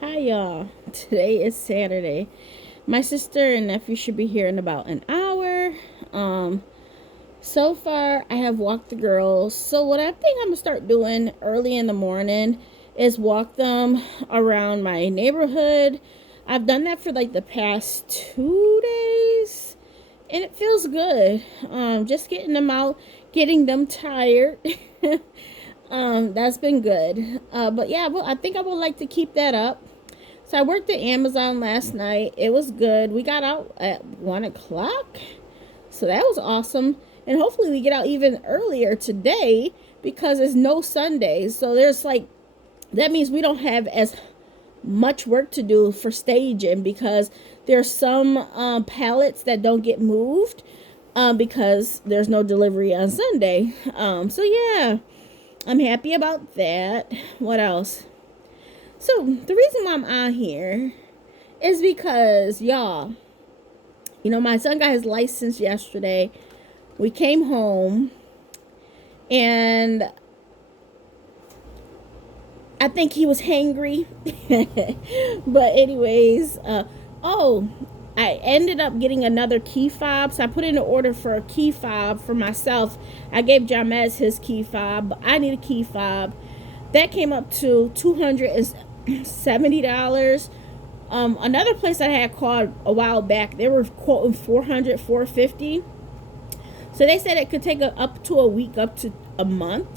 Hi, y'all. Today is Saturday. My sister and nephew should be here in about an hour. Um, so far, I have walked the girls. So, what I think I'm gonna start doing early in the morning is walk them around my neighborhood. I've done that for like the past 2 days, and it feels good. Just getting them out, getting them tired. That's been good. But yeah, well, I think I would like to keep that up. So I worked at Amazon last night. It was good. We got out at 1 o'clock. So that was awesome. And hopefully we get out even earlier today because it's no Sundays. So there's like, that means we don't have as much work to do for staging because there's some pallets that don't get moved because there's no delivery on Sunday. So yeah, I'm happy about that. What else? So the reason why I'm on here is because y'all, my son got his license yesterday. We came home and I think he was hangry. But anyways, oh, I ended up getting another key fob. So I put in an order for a key fob for myself. I gave Jamez his key fob, but I need a key fob. That came up to $270. Another place I had called a while back, they were quoting 400, 450. So they said it could take up to a week, up to a month.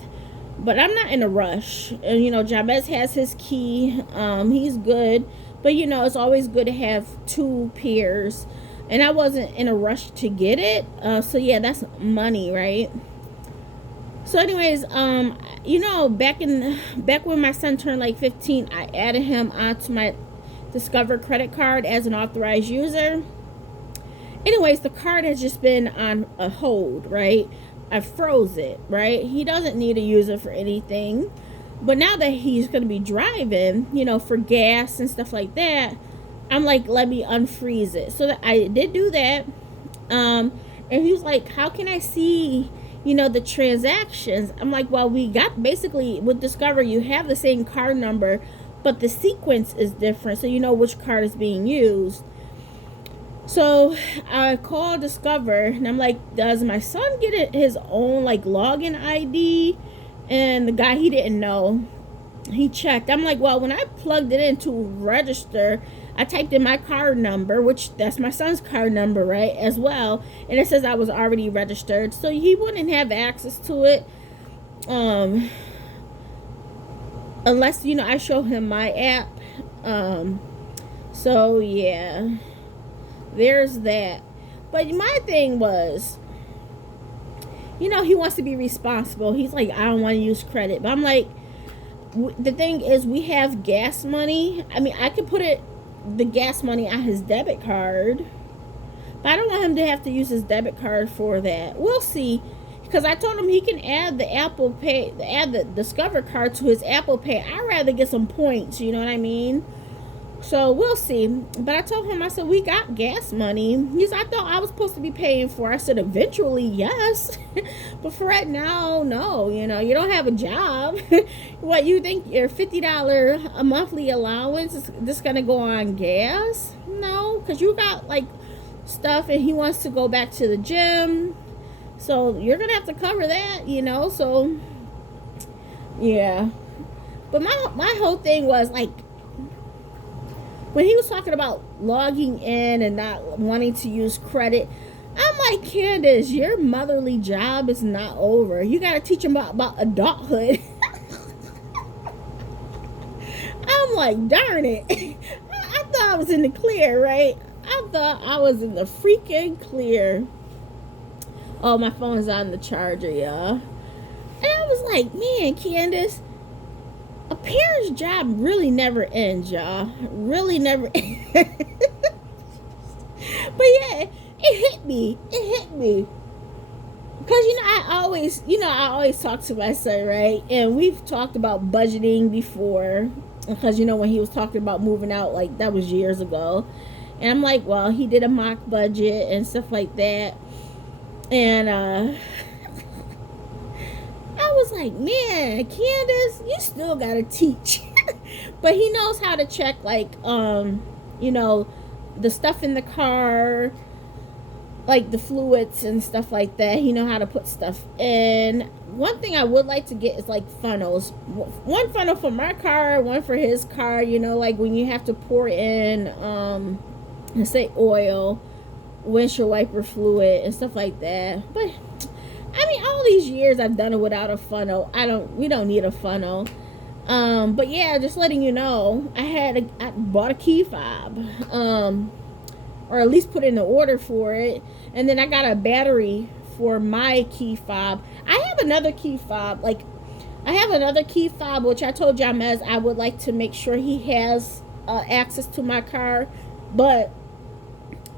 But I'm not in a rush. And, Jabez has his key. He's good. But, it's always good to have two pairs. And I wasn't in a rush to get it. So, yeah, that's money, right? So, anyways, back when my son turned like 15, I added him onto my Discover credit card as an authorized user. Anyways, the card has just been on a hold, right? I froze it, right? He doesn't need to use it for anything. But now that he's going to be driving, for gas and stuff like that, I'm like, let me unfreeze it. So that I did do that. And he was like, how can I see, the transactions? I'm like, well, we got basically with Discover, you have the same card number, but the sequence is different. So you know which card is being used. So I called Discover and I'm like, does my son get his own like login ID? And the guy, he didn't know. He checked. I'm like, well, when I plugged it in to register, I typed in my card number, which that's my son's card number, right, as well. And it says I was already registered. So he wouldn't have access to it. Unless, I show him my app. So yeah. There's that. But my thing was, he wants to be responsible. He's like, I don't want to use credit. But I'm like, the thing is, we have gas money. I mean, I could put the gas money on his debit card. But I don't want him to have to use his debit card for that. We'll see. Because I told him he can add the Apple Pay, add the Discover card to his Apple Pay. I'd rather get some points, you know what I mean? So we'll see. But I told him, I said, we got gas money. He's, I thought I was supposed to be paying for it. I said, eventually, yes. But for right now, no. You don't have a job. What, you think your $50 a monthly allowance is just going to go on gas? No, because you got like stuff and he wants to go back to the gym. So you're going to have to cover that, So, yeah. But my whole thing was like, when he was talking about logging in and not wanting to use credit, I'm like, Candace, your motherly job is not over. You got to teach him about adulthood. I'm like, darn it. I thought I was in the clear, right? I thought I was in the freaking clear. Oh, my phone's on the charger, y'all. And I was like, man, Candace, a parent's job really never ends, y'all. Really never ends. But yeah, it hit me. Because, I always talk to my son, right? And we've talked about budgeting before. Because, when he was talking about moving out, like, that was years ago. And I'm like, well, he did a mock budget and stuff like that. And, I was like, man, Candace, you still gotta teach. But he knows how to check, like, you know, the stuff in the car, like the fluids and stuff like that. He know how to put stuff in. One thing I would like to get is like funnels. One funnel for my car, one for his car. You know, like when you have to pour in, let's say oil, windshield wiper fluid, and stuff like that. But I mean, all these years I've done it without a funnel. We don't need a funnel. But yeah, just letting you know, I bought a key fob, or at least put in the order for it, and then I got a battery for my key fob. I have another key fob, which I told Jamez I would like to make sure he has access to my car, but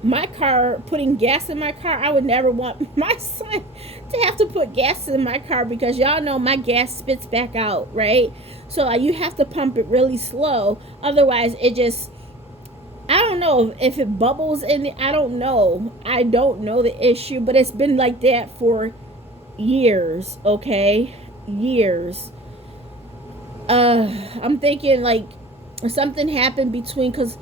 my car, putting gas in my car, I would never want my son to have to put gas in my car, because y'all know my gas spits back out, right? So you have to pump it really slow, otherwise it just, I don't know if it bubbles in it. I don't know the issue, but it's been like that for years. Okay, years. I'm thinking like something happened between, because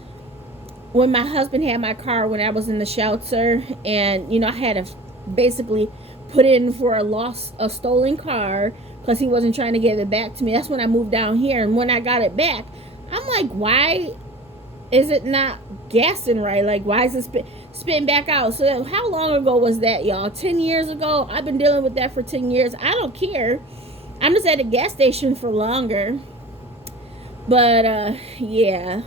when my husband had my car when I was in the shelter, and you know, I had to basically put in for a stolen car because he wasn't trying to give it back to me. That's when I moved down here, and when I got it back, I'm like, why is it not gassing right? Like, why is it spitting back out? So how long ago was that, y'all? 10 years ago? I've been dealing with that for 10 years. I don't care. I'm just at a gas station for longer. But yeah,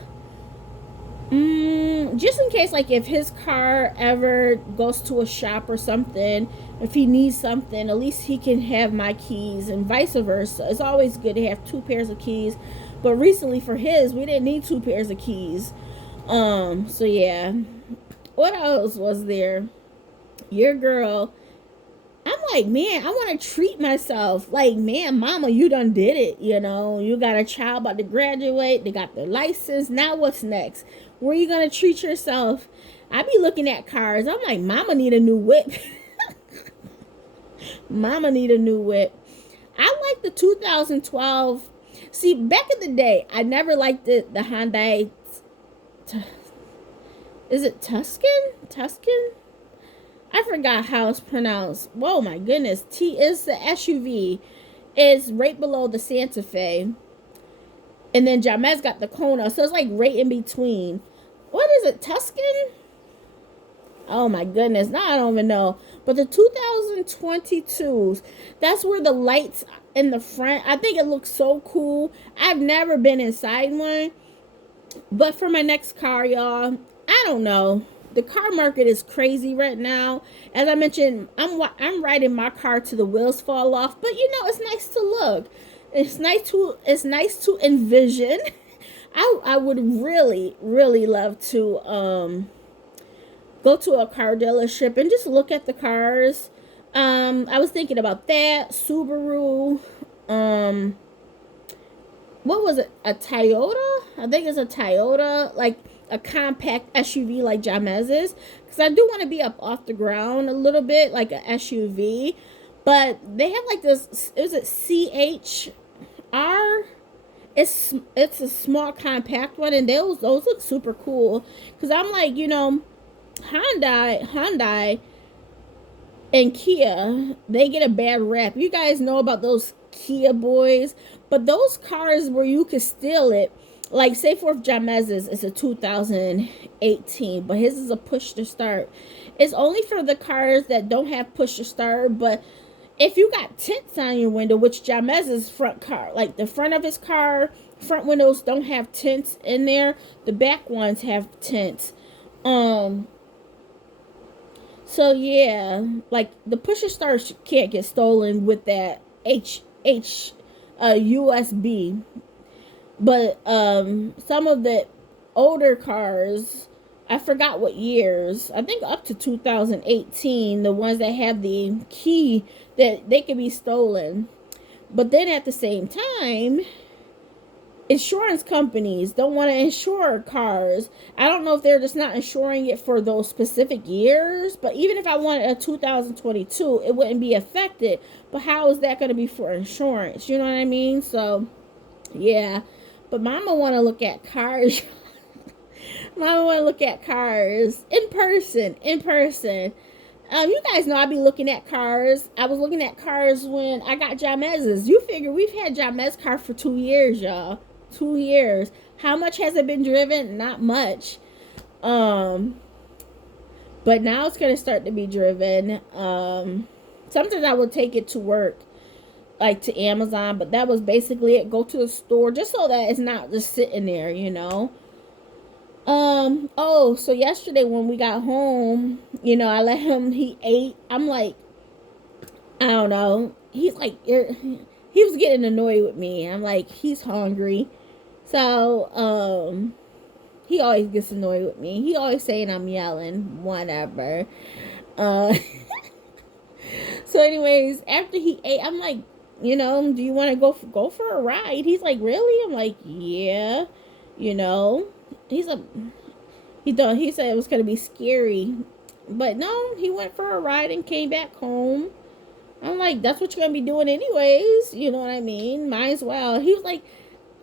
just in case, like if his car ever goes to a shop or something, if he needs something, at least he can have my keys, and vice versa. It's always good to have 2 pairs of keys, but recently for his, we didn't need 2 pairs of keys. So yeah. What else was there? Your girl, I'm like, man, I want to treat myself. Like, man, mama, you done did it. You know, you got a child about to graduate. They got their license. Now what's next? Where are you going to treat yourself? I be looking at cars. I'm like, mama need a new whip. Mama need a new whip. I like the 2012. See, back in the day, I never liked the Hyundai. Is it Tuscan? Tuscan? I forgot how it's pronounced. Whoa, my goodness. T is the SUV. It's right below the Santa Fe. And then Jamez got the Kona. So it's like right in between. What is it? Tuscan? Oh my goodness. Now I don't even know. But the 2022s, that's where the lights in the front, I think it looks so cool. I've never been inside one. But for my next car, y'all, I don't know. The car market is crazy right now. As I mentioned, I'm riding my car till the wheels fall off. But you know, it's nice to look. It's nice to envision. I would really, really love to go to a car dealership and just look at the cars. I was thinking about that. Subaru. What was it? A Toyota? I think it's a Toyota. Like a compact SUV like Jamez's. Because I do want to be up off the ground a little bit, like an SUV. But they have like this, is it CHR? It's a small compact one, and those look super cool. Because I'm like, you know, Hyundai and Kia, they get a bad rap. You guys know about those Kia boys, but those cars where you could steal it, like say for Jamez's is a 2018, but his is a push to start. It's only for the cars that don't have push to start, but if you got tints on your window, which Jamez's front car, like the front of his car, front windows don't have tints in there, the back ones have tints. So yeah, like the pusher starts can't get stolen with that USB, but some of the older cars, I forgot what years, I think up to 2018, the ones that have the key, that they can be stolen. But then at the same time, insurance companies don't want to insure cars. I don't know if they're just not insuring it for those specific years, but even if I wanted a 2022, it wouldn't be affected. But how is that going to be for insurance? You know what I mean? So yeah, But Mama want to look at cars. Mama want to look at cars in person. You guys know I be looking at cars. I was looking at cars when I got Jamez's. You figure we've had Jamez car for 2 years, y'all. 2 years. How much has it been driven? Not much. But now it's gonna start to be driven. Sometimes I would take it to work, like to Amazon, but that was basically it. Go to the store just so that it's not just sitting there, you know. Oh, so yesterday when we got home, you know, I let him, he ate. I'm like, I don't know. He's like, he was getting annoyed with me. I'm like, he's hungry. So, he always gets annoyed with me. He always saying I'm yelling, whatever. Uh, so anyways, after he ate, I'm like, you know, do you want to go for a ride? He's like, really? I'm like, yeah, you know. He said it was gonna be scary, but no, he went for a ride and came back home. I'm like, that's what you're gonna be doing anyways, you know what I mean? Might as well. He was like,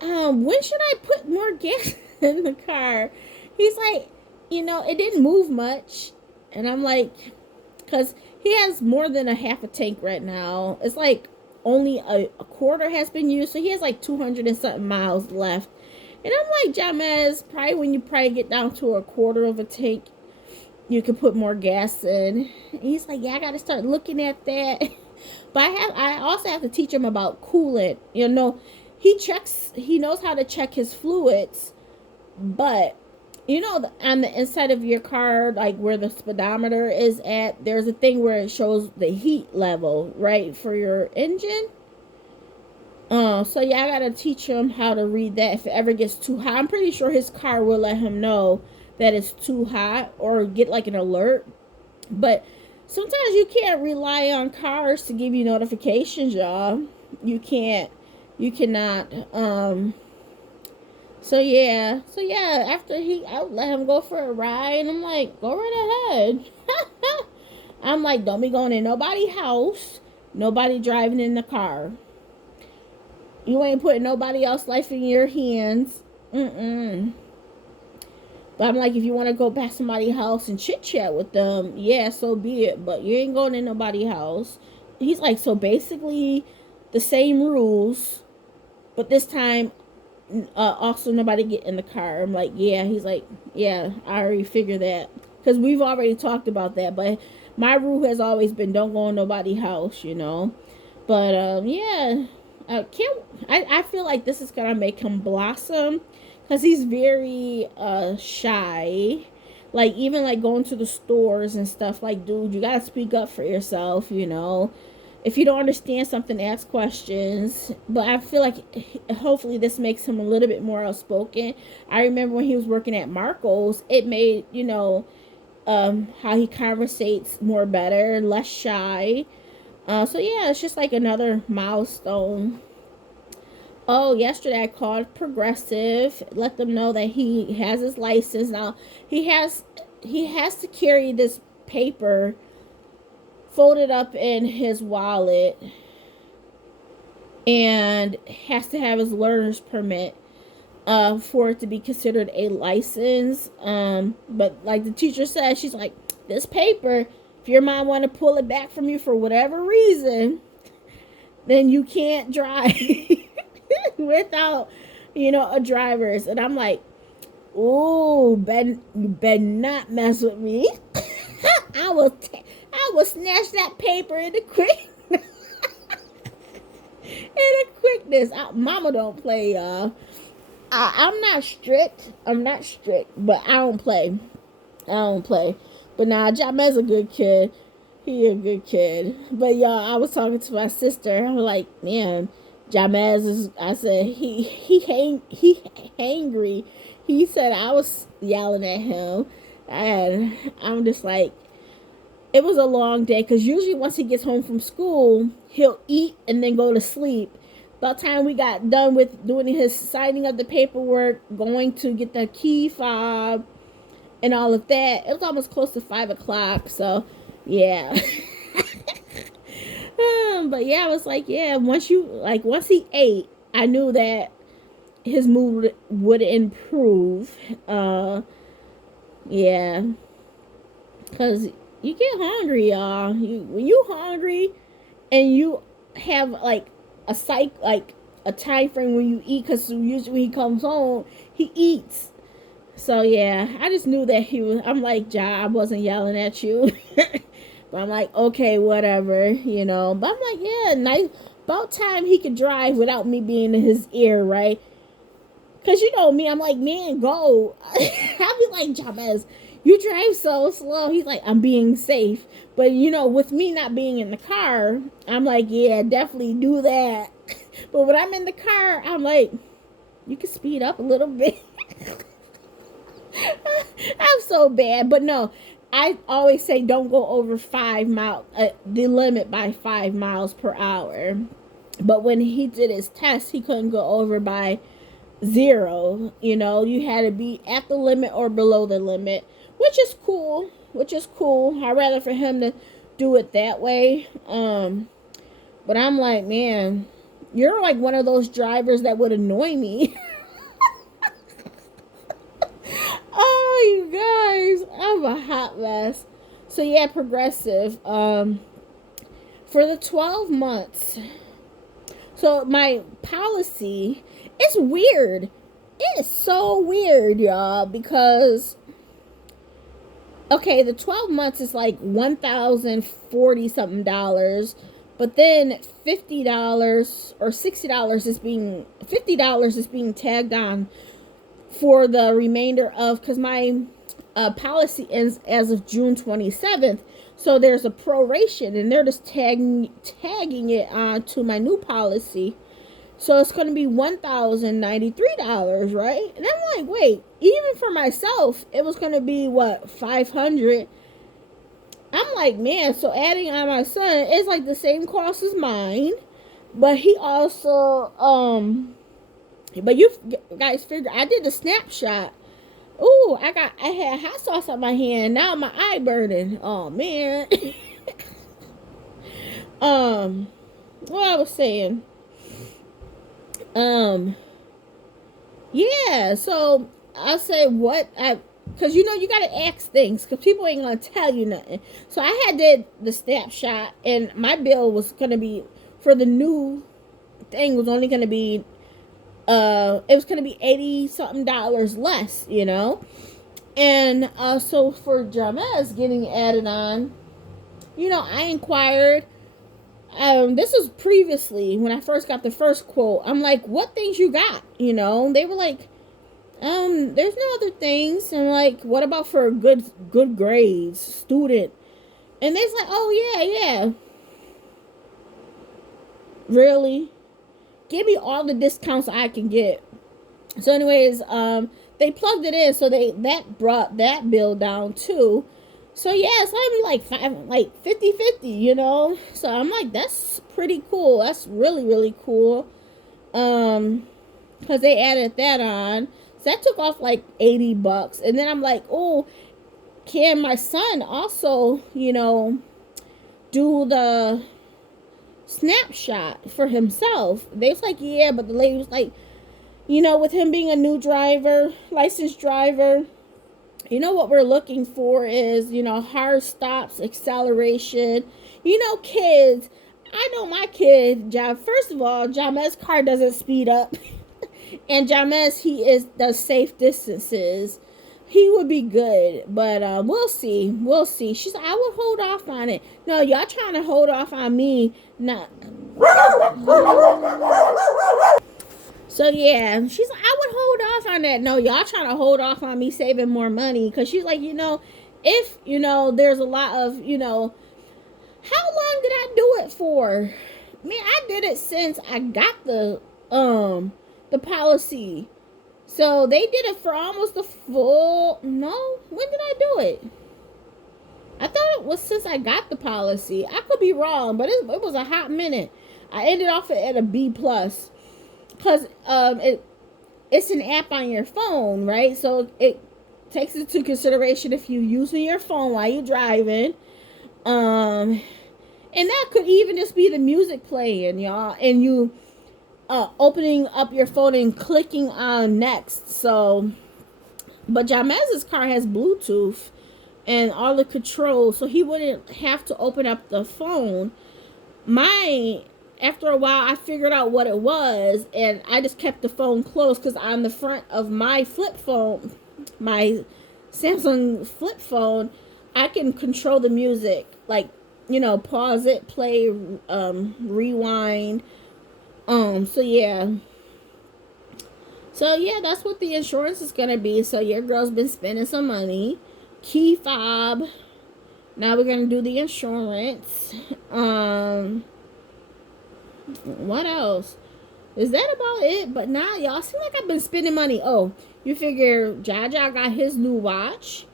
when should I put more gas in the car? He's like, you know, it didn't move much, and I'm like, because he has more than a half a tank right now. It's like only a quarter has been used, so he has like 200 and something miles left. And I'm like, Jamez, probably when you get down to a quarter of a tank, you can put more gas in. And he's like, yeah, I got to start looking at that. But I also have to teach him about coolant. You know, he knows how to check his fluids. But, you know, on the inside of your car, like where the speedometer is at, there's a thing where it shows the heat level, right, for your engine. So yeah, I gotta teach him how to read that if it ever gets too hot. I'm pretty sure his car will let him know that it's too hot or get like an alert. But sometimes you can't rely on cars to give you notifications, y'all. You cannot. So yeah, after I let him go for a ride, and I'm like, go right ahead. I'm like, don't be going in nobody's house, nobody driving in the car. You ain't putting nobody else's life in your hands. But I'm like, if you want to go past somebody's house and chit chat with them, yeah, so be it. But you ain't going in nobody's house. He's like, so basically the same rules, but this time also nobody get in the car. I'm like, yeah. He's like, yeah, I already figured that. Because we've already talked about that. But my rule has always been don't go in nobody's house, you know. But, yeah. I feel like this is gonna make him blossom because he's very shy. Like even like going to the stores and stuff. Like, dude, you gotta speak up for yourself. You know, if you don't understand something, ask questions. But I feel like hopefully this makes him a little bit more outspoken. I remember when he was working at Marco's, it made how he conversates more better, less shy. So yeah, it's just like another milestone. Oh, yesterday I called Progressive, let them know that he has his license. Now he has to carry this paper folded up in his wallet and has to have his learner's permit for it to be considered a license. But like the teacher said, she's like, this paper, if your mom want to pull it back from you for whatever reason, then you can't drive without, a driver's. And I'm like, ooh, you better not mess with me. I will snatch that paper in the quickness. Mama don't play, y'all. I'm not strict, but I don't play. But nah, Jamez's a good kid. He a good kid. But y'all, I was talking to my sister. I'm like, man, Jamez is. I said he hangry. He said I was yelling at him, and I'm just like, it was a long day because usually once he gets home from school, he'll eat and then go to sleep. By the time we got done with doing his signing of the paperwork, going to get the key fob and all of that, it was almost close to 5 o'clock. So yeah. But yeah, I was like, yeah, once he ate, I knew that his mood would improve. Yeah, because you get hungry, y'all. When you hungry and you have like a time frame when you eat, because usually when he comes home, he eats. So yeah, I just knew that he was. I'm like, Ja, I wasn't yelling at you, but I'm like, okay, whatever, you know. But I'm like, yeah, nice. About time he could drive without me being in his ear, right? Cause you know me, I'm like, man, go. I'll be like, Jabez, you drive so slow. He's like, I'm being safe. But you know, with me not being in the car, I'm like, yeah, definitely do that. But when I'm in the car, I'm like, you can speed up a little bit. I'm so bad. But no, I always say don't go over 5 miles, the limit by 5 miles per hour. But when he did his test, he couldn't go over by 0. You know, you had to be at the limit or below the limit, which is cool. I'd rather for him to do it that way. But I'm like, man, you're like one of those drivers that would annoy me. Oh, you guys, I'm a hot mess. So yeah, Progressive. For the 12 months. So my policy, it's weird. It is so weird, y'all, because okay, the 12 months is like $1,040 something dollars, but then $50 or $60 is being $50 is being tagged on for the remainder of, because my policy ends as of June 27th. So there's a proration, and they're just tagging it on to my new policy. So it's going to be $1,093, right? And I'm like, wait, even for myself, it was going to be what, $500. I'm like, man, so adding on my son is like the same cost as mine, but he also but you guys figure I did the snapshot. Ooh, I had hot sauce on my hand. Now my eye burning. Oh man. What I was saying. Yeah, so I say because you know you gotta ask things, because people ain't gonna tell you nothing. So I had did the snapshot, and my bill was gonna be for the new thing was only gonna be it was gonna be $80 something less, you know. And so for Jamez getting added on, you know, I inquired. This was previously when I first got the first quote. I'm like, what things you got? You know, they were like, there's no other things. And I'm like, what about for good grades, student? And they's like, oh yeah. Really? Give me all the discounts I can get. So anyways, they plugged it in, so that brought that bill down too. So yeah, it's like 50-50, you know. So I'm like, that's pretty cool. That's really, really cool. Because they added that on. So that took off like $80. And then I'm like, oh, can my son also, you know, do the snapshot for himself? They was like, yeah, but the lady was like, you know, with him being a new driver, licensed driver, you know what we're looking for is, you know, hard stops, acceleration. You know, kids, I know my kid, first of all, Jamez's car doesn't speed up. And Jamez, does safe distances. He would be good, but we'll see. She's like, I would hold off on it. No, y'all trying to hold off on me. Not. So yeah, she's like, I would hold off on that. No, y'all trying to hold off on me saving more money, because she's like, you know, if you know, there's a lot of, you know, how long did I do it for? Man, I did it since I got the policy. So they did it for almost the full. No, when did I do it? I thought it was since I got the policy. I could be wrong, but it was a hot minute. I ended off at a B plus. Because it's an app on your phone, right? So it takes into consideration if you're using your phone while you're driving. And that could even just be the music playing, y'all. And you opening up your phone and clicking on next. So, but Jamez's car has Bluetooth and all the controls, so he wouldn't have to open up the phone. My After a while, I figured out what it was, and I just kept the phone close because on the front of my flip phone, my Samsung flip phone, I can control the music, like, pause it, play, rewind. So yeah. So yeah, that's what the insurance is gonna be. So your girl's been spending some money. Key fob. Now we're gonna do the insurance. What else? Is that about it? But now y'all seem like I've been spending money. Oh, you figure Jaja got his new watch.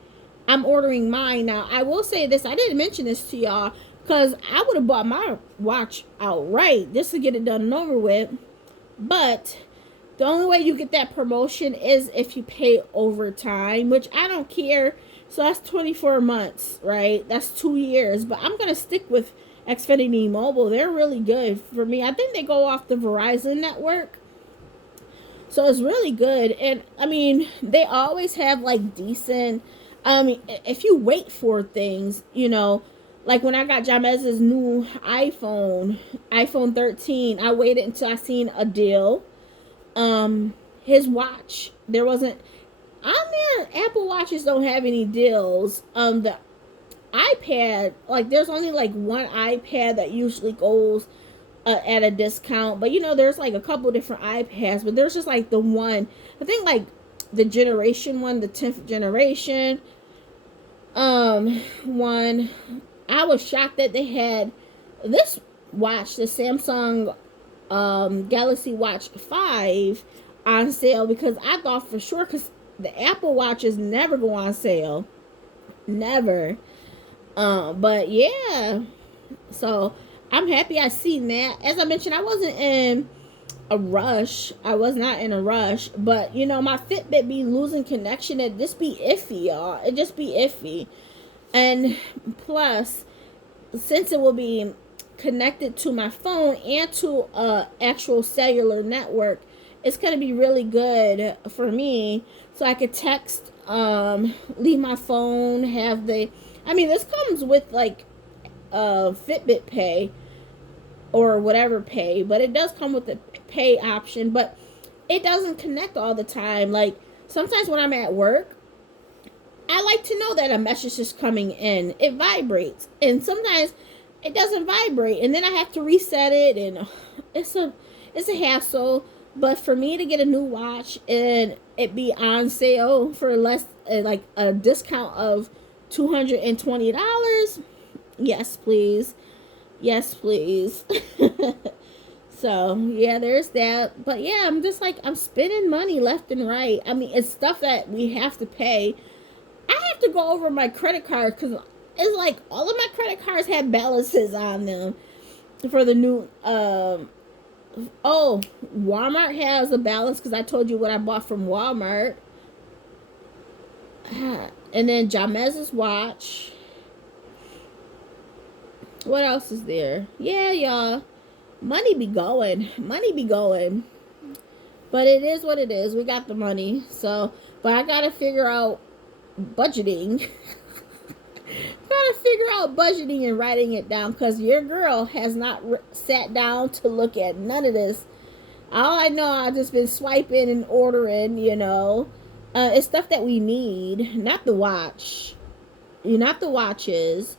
I'm ordering mine now. I will say this. I didn't mention this to y'all because I would have bought my watch outright just to get it done and over with. But the only way you get that promotion is if you pay overtime, which I don't care. So that's 24 months, right? That's 2 years. But I'm going to stick with Xfinity Mobile. They're really good for me. I think they go off the Verizon network. So it's really good. And, I mean, they always have, like, decent... I mean, if you wait for things, like when I got Jamez's new iPhone 13, I waited until I seen a deal. His watch, there wasn't... On there, Apple Watches don't have any deals. The iPad, like, there's only, like, one iPad that usually goes at a discount. But, there's, like, a couple different iPads. But there's just, like, the one, I think, like, the generation one, the 10th generation one. I was shocked that they had this watch, the Samsung Galaxy Watch 5 on sale, because I thought for sure, because the Apple Watches never go on sale. Never. But yeah. So I'm happy I seen that. As I mentioned, I wasn't in a rush. I was not in a rush. But, my Fitbit be losing connection. It just be iffy, y'all. It just be iffy. And plus, since it will be connected to my phone and to a actual cellular network, it's going to be really good for me. So I could text, leave my phone, this comes with, like, Fitbit Pay or whatever pay, but it does come with the pay option, but it doesn't connect all the time. Like, sometimes when I'm at work, I like to know that a message is coming in. It vibrates, and sometimes it doesn't vibrate, and then I have to reset it, and it's a hassle. But for me to get a new watch and it be on sale for less, like a discount of $220, yes, please. Yes, please. So, yeah, there's that. But, yeah, I'm just like, I'm spending money left and right. I mean, it's stuff that we have to pay. I have to go over my credit card because it's like all of my credit cards have balances on them for the new, Walmart has a balance because I told you what I bought from Walmart. And then Jamez's watch. What else is there? Yeah, y'all. Money be going. Money be going. But it is what it is. We got the money. So, but I got to figure out budgeting. Gotta figure out budgeting and writing it down, because your girl has not sat down to look at none of this. All I know, I've just been swiping and ordering, it's stuff that we need, not the watch. Not the watches.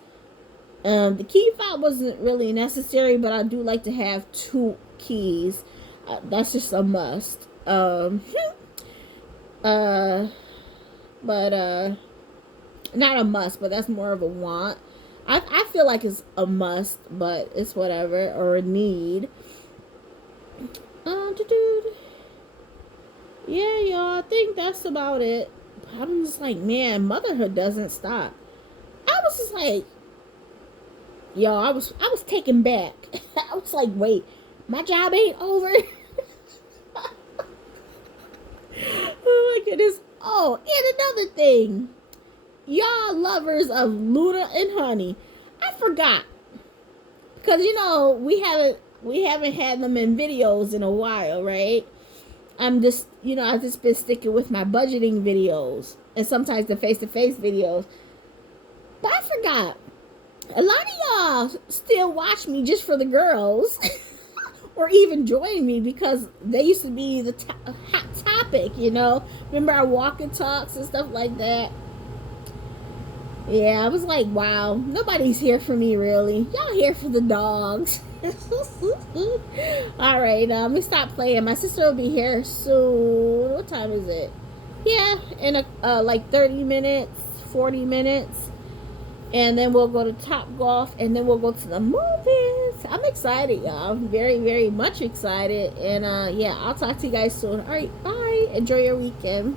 The key fob wasn't really necessary, but I do like to have 2 keys. That's just a must. Not a must, but that's more of a want. I feel like it's a must, but it's whatever, or a need. Yeah, y'all, I think that's about it. I'm just like, man, motherhood doesn't stop. I was just like, y'all, I was taken back. I was like, wait, my job ain't over. Oh my goodness. Oh, and another thing. Y'all lovers of Luna and Honey, I forgot. Because, we haven't, We haven't had them in videos in a while, right? I'm just, I've just been sticking with my budgeting videos and sometimes the face to face videos. But I forgot, a lot of y'all still watch me just for the girls or even join me because they used to be the hot topic, Remember our walk and talks and stuff like that? Yeah, I was like, wow, nobody's here for me really. Y'all here for the dogs. All right, let me stop playing. My sister will be here soon. What time is it? Yeah, in like 30 minutes, 40 minutes. And then we'll go to Top Golf, and then we'll go to the movies. I'm excited, y'all. I'm very, very much excited. And yeah, I'll talk to you guys soon. All right, bye. Enjoy your weekend.